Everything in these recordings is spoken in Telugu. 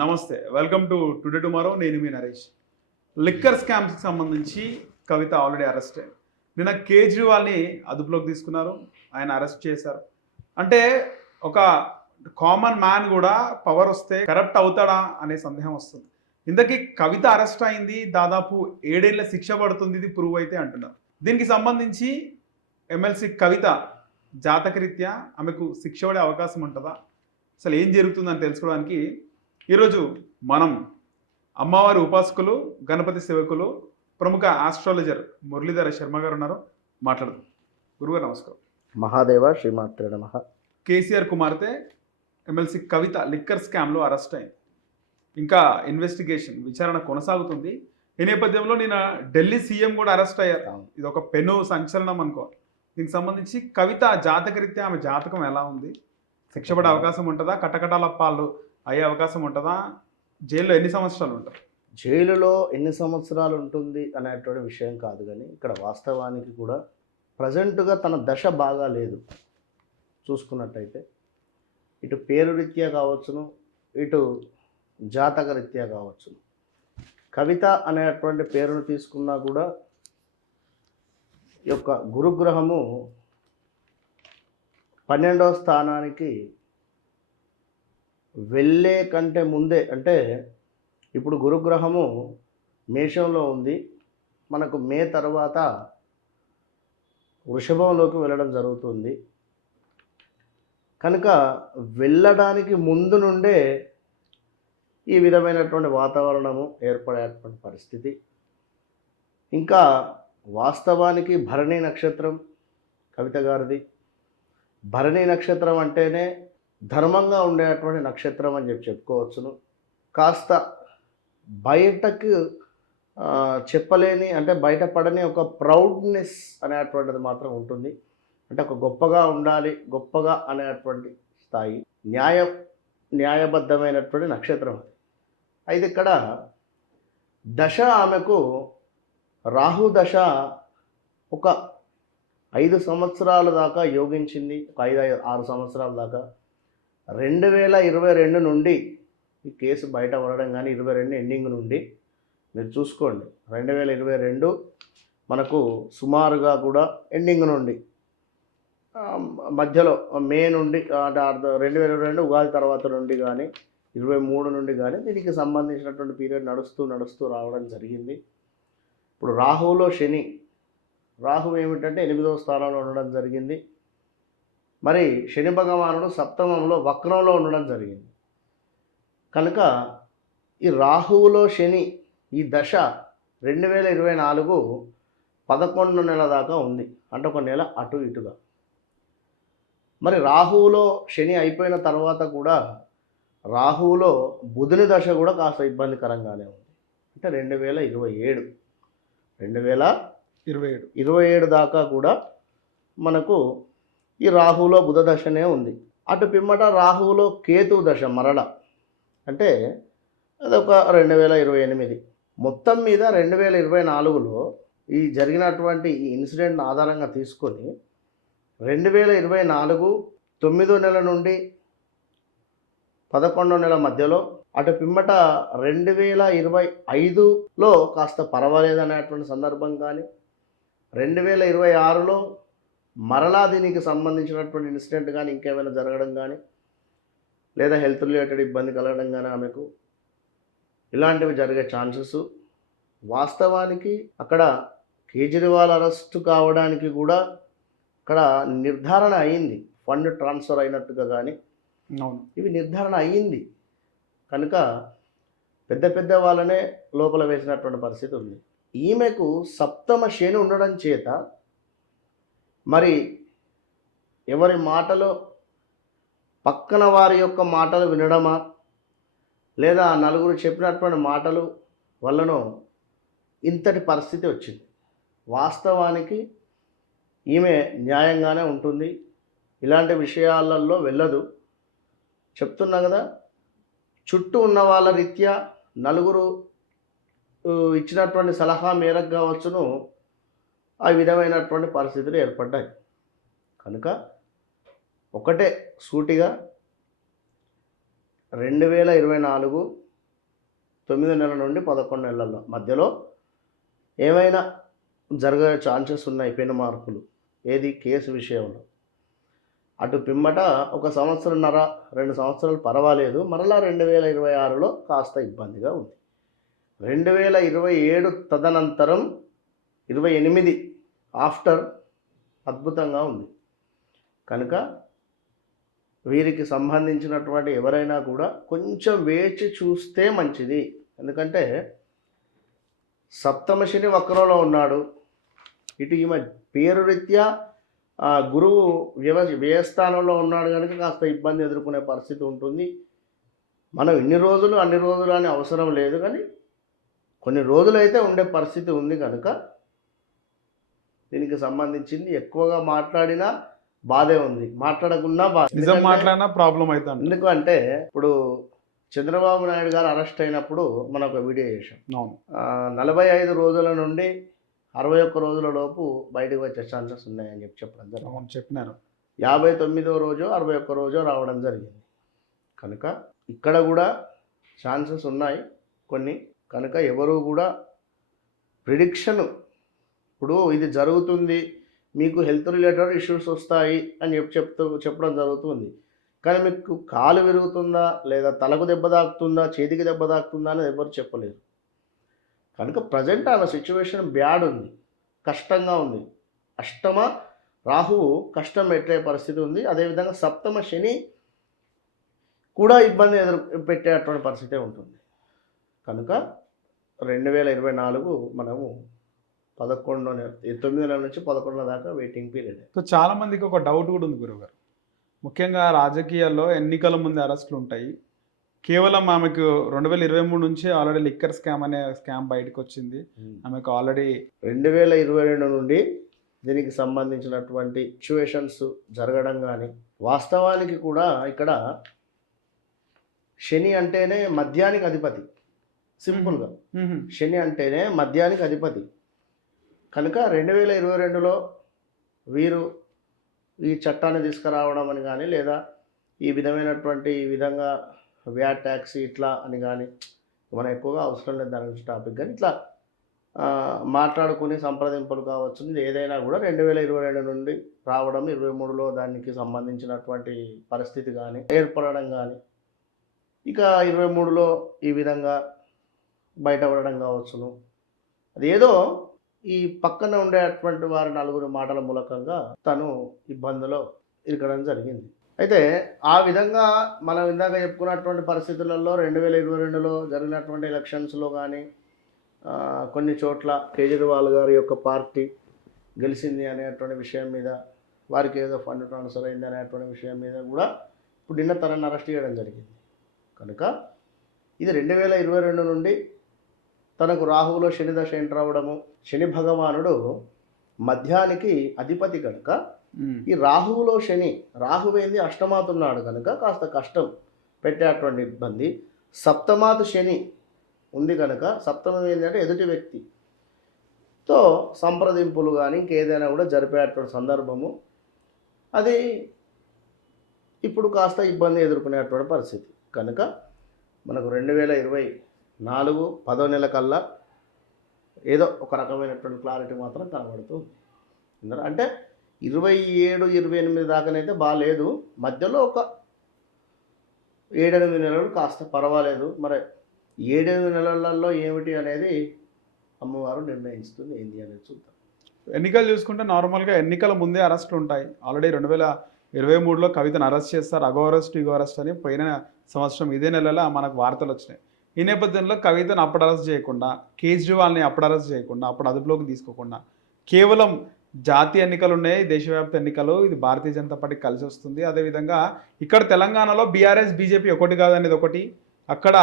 నమస్తే, వెల్కమ్ టు టుడే టుమారో. నేను మీ నరేష్. లిక్కర్ స్కామ్స్కి సంబంధించి కవిత ఆల్రెడీ అరెస్ట్ అయింది. నిన్న కేజ్రీవాల్ని అదుపులోకి తీసుకున్నారు, ఆయన అరెస్ట్ చేశారు. అంటే ఒక కామన్ మ్యాన్ కూడా పవర్ వస్తే కరప్ట్ అవుతాడా అనే సందేహం వస్తుంది. ఇంతకీ కవిత అరెస్ట్ అయింది, దాదాపు 7 ఏళ్ల శిక్ష పడుతుంది, ఇది ప్రూవ్ అయితే అంటున్నారు. దీనికి సంబంధించి ఎమ్మెల్సీ కవిత జాతకరీత్యా ఆమెకు శిక్ష పడే అవకాశం ఉంటుందా, అసలు ఏం జరుగుతుందని తెలుసుకోవడానికి ఈరోజు మనం అమ్మవారి ఉపాసకులు, గణపతి సేవకులు, ప్రముఖ ఆస్ట్రాలజర్ మురళీధర శర్మ గారు ఉన్నారు, మాట్లాడదాం. గురుగారు నమస్కారం. మహాదేవ శ్రీమాత్రే నమః. కేసీఆర్ కుమార్తె ఎమ్మెల్సీ కవిత లిక్కర్ స్కామ్లో అరెస్ట్ అయింది. ఇంకా ఇన్వెస్టిగేషన్ విచారణ కొనసాగుతుంది. ఈ నేపథ్యంలో నిన్న ఢిల్లీ సీఎం కూడా అరెస్ట్ అయ్యారు. ఇది ఒక పెను సంచలనం అనుకోవాలి. దీనికి సంబంధించి కవిత జాతకరీత్యా ఆమె జాతకం ఎలా ఉంది, శిక్ష పడే అవకాశం ఉంటుందా, కటకటాల పాలు అయ్యే అవకాశం ఉంటుందా, జైల్లో ఎన్ని సంవత్సరాలు ఉంటారు? జైలులో ఎన్ని సంవత్సరాలు ఉంటుంది అనేటువంటి విషయం కాదు, కానీ ఇక్కడ వాస్తవానికి కూడా ప్రజెంటుగా తన దశ బాగా లేదు. చూసుకున్నట్టయితే ఇటు పేరు రీత్యా కావచ్చును, ఇటు జాతక రీత్యా కావచ్చును. కవిత అనేటువంటి పేరును తీసుకున్నా కూడా ఈ యొక్క గురుగ్రహము 12వ స్థానానికి వెళ్ళే కంటే ముందే, అంటే ఇప్పుడు గురుగ్రహము మేషంలో ఉంది, మనకు మే తర్వాత వృషభంలోకి వెళ్ళడం జరుగుతుంది. కనుక వెళ్ళడానికి ముందు నుండే ఈ విధమైనటువంటి వాతావరణము ఏర్పడేటువంటి పరిస్థితి. ఇంకా వాస్తవానికి భరణి నక్షత్రం కవిత గారిది. భరణి నక్షత్రం అంటేనే ధర్మంగా ఉండేటువంటి నక్షత్రం అని చెప్పుకోవచ్చును. కాస్త బయటకు చెప్పలేని, అంటే బయటపడని ఒక ప్రౌడ్నెస్ అనేటువంటిది మాత్రం ఉంటుంది. అంటే ఒక గొప్పగా ఉండాలి, గొప్పగా అనేటువంటి స్థాయి, న్యాయబద్ధమైనటువంటి నక్షత్రం అది. అయితే ఇక్కడ దశ ఆమెకు రాహు దశ ఒక 5 సంవత్సరాల దాకా యోగించింది. ఒక 5-6 సంవత్సరాల దాకా 2022 నుండి ఈ కేసు బయట పడడం, కానీ 22 ఎండింగ్ నుండి మీరు చూసుకోండి. 2022 మనకు సుమారుగా కూడా ఎండింగ్ నుండి మధ్యలో మే నుండి, అంటే 2022 ఉగాది తర్వాత నుండి కానీ 23 నుండి కానీ దీనికి సంబంధించినటువంటి పీరియడ్ నడుస్తూ రావడం జరిగింది. ఇప్పుడు రాహులో శని, రాహు ఏమిటంటే 8వ స్థానంలో ఉండడం జరిగింది. మరి శని భగవానుడు సప్తమంలో వక్రంలో ఉండడం జరిగింది. కనుక ఈ రాహువులో శని ఈ దశ 2024 11 నెలల దాకా ఉంది, అంటే ఒక నెల అటు ఇటుగా. మరి రాహువులో శని అయిపోయిన తర్వాత కూడా రాహువులో బుధుని దశ కూడా కాస్త ఇబ్బందికరంగానే ఉంది. అంటే 2027 దాకా కూడా మనకు ఈ రాహువులో బుధ దశనే ఉంది. అటు పిమ్మట రాహువులో కేతు దశ మరల, అంటే అదొక 2028. మొత్తం మీద 2024లో ఈ జరిగినటువంటి ఈ ఇన్సిడెంట్ని ఆధారంగా తీసుకొని 2024 9వ నెల నుండి 11వ నెల మధ్యలో, అటు పిమ్మట 2025లో కాస్త పర్వాలేదనేటువంటి సందర్భం కానీ, 2026లో మరలా దీనికి సంబంధించినటువంటి ఇన్సిడెంట్ కానీ ఇంకేమైనా జరగడం కానీ, లేదా హెల్త్ రిలేటెడ్ ఇబ్బంది కలగడం కానీ ఆమెకు, ఇలాంటివి జరిగే ఛాన్సెస్. వాస్తవానికి అక్కడ కేజ్రీవాల్ అరెస్ట్ కావడానికి కూడా అక్కడ నిర్ధారణ అయ్యింది, ఫండ్ ట్రాన్స్ఫర్ అయినట్టుగా కానీ ఇవి నిర్ధారణ అయ్యింది. కనుక పెద్ద వాళ్ళనే లోపల వేసినటువంటి పరిస్థితి ఉంది. ఈమెకు సప్తమ శని ఉండడం చేత మరి ఎవరి మాటలు, పక్కన వారి యొక్క మాటలు వినడమా, లేదా నలుగురు చెప్పినటువంటి మాటలు వల్లనో ఇంతటి పరిస్థితి వచ్చింది. వాస్తవానికి ఈమె న్యాయంగానే ఉంటుంది, ఇలాంటి విషయాలలో వెళ్ళదు. చెప్తున్నా కదా, చుట్టూ ఉన్న వాళ్ళ రీత్యా నలుగురు ఇచ్చినటువంటి సలహా మేరకు కావచ్చును ఆ విధమైనటువంటి పరిస్థితులు ఏర్పడ్డాయి. కనుక ఒకటే సూటిగా 2024 9 నెలల నుండి 11 నెలల మధ్యలో ఏమైనా జరిగే ఛాన్సెస్ ఉన్నాయి పెను మార్పులు. ఏది కేసు విషయంలో. అటు పిమ్మట 1 సంవత్సరంన్నర 2 సంవత్సరాలు పర్వాలేదు. మరలా 2026లో కాస్త ఇబ్బందిగా ఉంది. 2027 తదనంతరం 28 ఆఫ్టర్ అద్భుతంగా ఉంది. కనుక వీరికి సంబంధించినటువంటి ఎవరైనా కూడా కొంచెం వేచి చూస్తే మంచిది. ఎందుకంటే సప్తమ శని వక్రంలో ఉన్నాడు. ఇటు ఈమె పేరు రీత్యా గురువు వ్యయస్థానంలో ఉన్నాడు కనుక కాస్త ఇబ్బంది ఎదుర్కొనే పరిస్థితి ఉంటుంది. మనం ఇన్ని రోజులు అన్ని రోజులు అని అవసరం లేదు, కానీ కొన్ని రోజులైతే ఉండే పరిస్థితి ఉంది. కనుక దీనికి సంబంధించింది ఎక్కువగా మాట్లాడినా బాధే ఉంది, మాట్లాడకున్నా బాధ. నిజం మాట్లాడినా ప్రాబ్లం అవుతుంది. ఎందుకంటే ఇప్పుడు చంద్రబాబు నాయుడు గారు అరెస్ట్ అయినప్పుడు మనం ఒక వీడియో చేసాం. 45 రోజుల నుండి 61 రోజుల లోపు బయటకు వచ్చే ఛాన్సెస్ ఉన్నాయని చెప్పడం జరిగింది. చెప్పినారు. 59వ రోజు 61 రోజు రావడం జరిగింది. కనుక ఇక్కడ కూడా ఛాన్సెస్ ఉన్నాయి కొన్ని. కనుక ఎవరు కూడా ప్రిడిక్షన్ ఇప్పుడు ఇది జరుగుతుంది, మీకు హెల్త్ రిలేటెడ్ ఇష్యూస్ వస్తాయి అని చెప్పడం జరుగుతుంది. కానీ మీకు కాలు విరుగుతుందా, లేదా తలకు దెబ్బ తాకుతుందా, చేతికి దెబ్బ తాకుతుందా అనేది ఎవరు చెప్పలేరు. కనుక ప్రజెంట్ ఆమె సిచ్యువేషన్ బ్యాడ్ ఉంది, కష్టంగా ఉంది. అష్టమ రాహువు కష్టం పెట్టే పరిస్థితి ఉంది. అదేవిధంగా సప్తమ శని కూడా ఇబ్బంది పెట్టేటువంటి పరిస్థితే ఉంటుంది. కనుక 2024 మనము 9 నెలల నుంచి 11 దాకా వెయిటింగ్ పీరియడ్. సో చాలా మందికి ఒక డౌట్ కూడా ఉంది గురుగారు. ముఖ్యంగా రాజకీయాల్లో ఎన్నికల ముందు అరెస్టులు ఉంటాయి. కేవలం ఆమెకు 2023 నుంచి ఆల్రెడీ లిక్కర్ స్కామ్ అనే స్కామ్ బయటకు వచ్చింది. ఆమెకు ఆల్రెడీ 2022 నుండి దీనికి సంబంధించినటువంటి సిచ్యువేషన్స్ జరగడం కానీ, వాస్తవానికి కూడా ఇక్కడ శని అంటేనే మద్యానికి అధిపతి. సింపుల్గా శని అంటేనే మద్యానికి అధిపతి. కనుక 2022లో వీరు ఈ చట్టాన్ని తీసుకురావడం అని కానీ, లేదా ఈ విధంగా వ్యాట్ ట్యాక్స్ ఇట్లా అని కానీ, మనం ఎక్కువగా అవసరం లేదు దాని గురించి టాపిక్, కానీ ఇట్లా మాట్లాడుకుని సంప్రదింపులు కావచ్చు, ఏదైనా కూడా 2022 నుండి రావడం, 23లో దానికి సంబంధించినటువంటి పరిస్థితి కానీ ఏర్పడడం కానీ, ఇక 23లో ఈ విధంగా బయటపడడం కావచ్చును. అదేదో ఈ పక్కన ఉండేటువంటి వారి 4 మాటల మూలకంగా తను ఇబ్బందులో ఇరకడం జరిగింది. అయితే ఆ విధంగా మనం ఇందాక చెప్పుకున్నటువంటి పరిస్థితులలో 2022లో జరిగినటువంటి ఎలక్షన్స్లో కానీ, కొన్ని చోట్ల కేజ్రీవాల్ గారి యొక్క పార్టీ గెలిచింది అనేటువంటి విషయం మీద, వారికి ఏదో ఫండ్ ట్రాన్స్ఫర్ అయింది అనేటువంటి విషయం మీద కూడా ఇప్పుడు నిన్న తనని అరెస్ట్ చేయడం జరిగింది. కనుక ఇది 2022 నుండి తనకు రాహువులో శని దశ ఎంటర్ అవ్వడము, శని భగవానుడు మధ్యానికి అధిపతి కనుక ఈ రాహువులో శని, రాహువేంది అష్టమాతున్నాడు కనుక కాస్త కష్టం పెట్టేటువంటి ఇబ్బంది. సప్తమాతు శని ఉంది కనుక సప్తమం ఏంటంటే ఎదుటి వ్యక్తితో సంప్రదింపులు కానీ ఇంకేదైనా కూడా జరిపేటువంటి సందర్భము, అది ఇప్పుడు కాస్త ఇబ్బంది ఎదుర్కొనేటువంటి పరిస్థితి. కనుక మనకు 2024 10వ నెల కల్లా ఏదో ఒక రకమైనటువంటి క్లారిటీ మాత్రం కనబడుతుంది. అంటే 27, 28 దాకానైతే బాగాలేదు, మధ్యలో ఒక 7-8 నెలలు కాస్త పర్వాలేదు. మరి 7-8 నెలలలో ఏమిటి అనేది అమ్మవారు నిర్ణయిస్తుంది, ఏంటి అనేది చూద్దాం. ఎన్నికలు చూసుకుంటే నార్మల్గా ఎన్నికల ముందే అరెస్టులు ఉంటాయి. ఆల్రెడీ 2023లో కవితను అరెస్ట్ చేస్తారు. అగో అరెస్ట్ ఇగో అరెస్ట్ అని పోయిన సంవత్సరం ఇదే నెలలో మనకు వార్తలు వచ్చినాయి. ఈ నేపథ్యంలో కవితను అప్పుడు అరెస్ట్ చేయకుండా, కేజ్రీవాల్ని అప్పుడు అరెస్ట్ చేయకుండా, అప్పుడు అదుపులోకి తీసుకోకుండా, కేవలం జాతీయ ఎన్నికలు ఉన్నాయి, దేశవ్యాప్త ఎన్నికలు, ఇది భారతీయ జనతా పార్టీకి కలిసి వస్తుంది. అదేవిధంగా ఇక్కడ తెలంగాణలో బీఆర్ఎస్ బీజేపీ ఒకటి కాదనేది ఒకటి, అక్కడ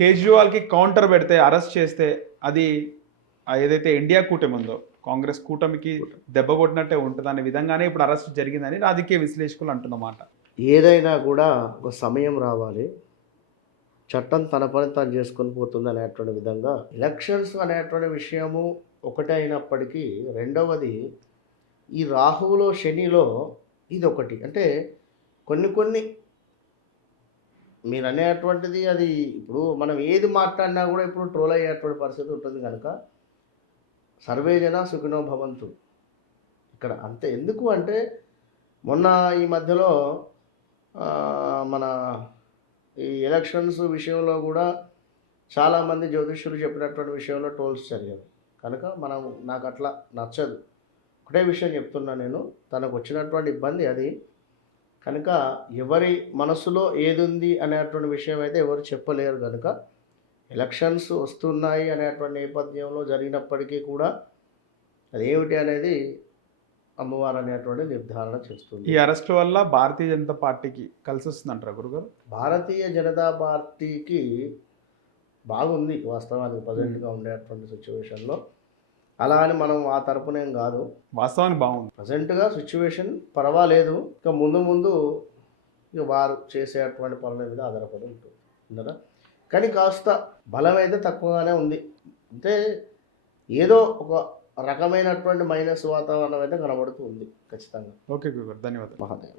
కేజ్రీవాల్కి కౌంటర్ పెడితే అరెస్ట్ చేస్తే అది ఏదైతే ఇండియా కూటమి ఉందో కాంగ్రెస్ కూటమికి దెబ్బ కొట్టినట్టే ఉంటుంది అనే విధంగానే ఇప్పుడు అరెస్ట్ జరిగిందని రాజకీయ విశ్లేషకులు అంటున్నమాట. ఏదైనా కూడా ఒక సమయం రావాలి, చట్టం తన పని తాను చేసుకొని పోతుంది అనేటువంటి విధంగా ఎలక్షన్స్ అనేటువంటి విషయము ఒకటే అయినప్పటికీ, రెండవది ఈ రాహువులో శనిలో ఇది ఒకటి. అంటే కొన్ని మీరు అనేటువంటిది అది ఇప్పుడు మనం ఏది మాట్లాడినా కూడా ఇప్పుడు ట్రోల్ అయ్యేటువంటి పరిస్థితి ఉంటుంది కనుక సర్వే జన సుఖినో భవంతు ఇక్కడ అంతే. ఎందుకు అంటే మొన్న ఈ మధ్యలో ఆ, మన ఈ ఎలక్షన్స్ విషయంలో కూడా చాలామంది జ్యోతిష్యులు చెప్పినటువంటి విషయంలో ట్రోల్స్ జరిగాయి కనుక మనం నాకు అట్లా నచ్చదు. ఒకటే విషయం చెప్తున్నా నేను, తనకు వచ్చినటువంటి ఇబ్బంది అది కనుక ఎవరి మనసులో ఏది ఉంది అనేటువంటి విషయం అయితే ఎవరు చెప్పలేరు కనుక ఎలక్షన్స్ వస్తున్నాయి అనేటువంటి నేపథ్యంలో జరిగినప్పటికీ కూడా అదేమిటి అనేది అమ్మవారు అనేటువంటి నిర్ధారణ చేస్తుంది. ఈ అరెస్ట్ వల్ల భారతీయ జనతా పార్టీకి కలిసి వస్తుందంటారా గురుగారు? భారతీయ జనతా పార్టీకి బాగుంది వాస్తవానికి ప్రజెంట్గా ఉండేటువంటి సిచ్యువేషన్లో. అలా అని మనం ఆ తరపునేం కాదు, వాస్తవానికి బాగుంది. ప్రజెంట్గా సిచ్యువేషన్ పర్వాలేదు. ఇక ముందు ముందు ఇక వారు చేసేటువంటి పనుల మీద ఆధారపడి ఉంటుంది కదా. కానీ కాస్త బలం అయితే తక్కువగానే ఉంది. అంటే ఏదో ఒక రకమైనటువంటి మైనస్ వాతావరణం అయితే కనబడుతూ ఉంది ఖచ్చితంగా. ఓకే గురుగారు, ధన్యవాదాలు. మహాదేవ.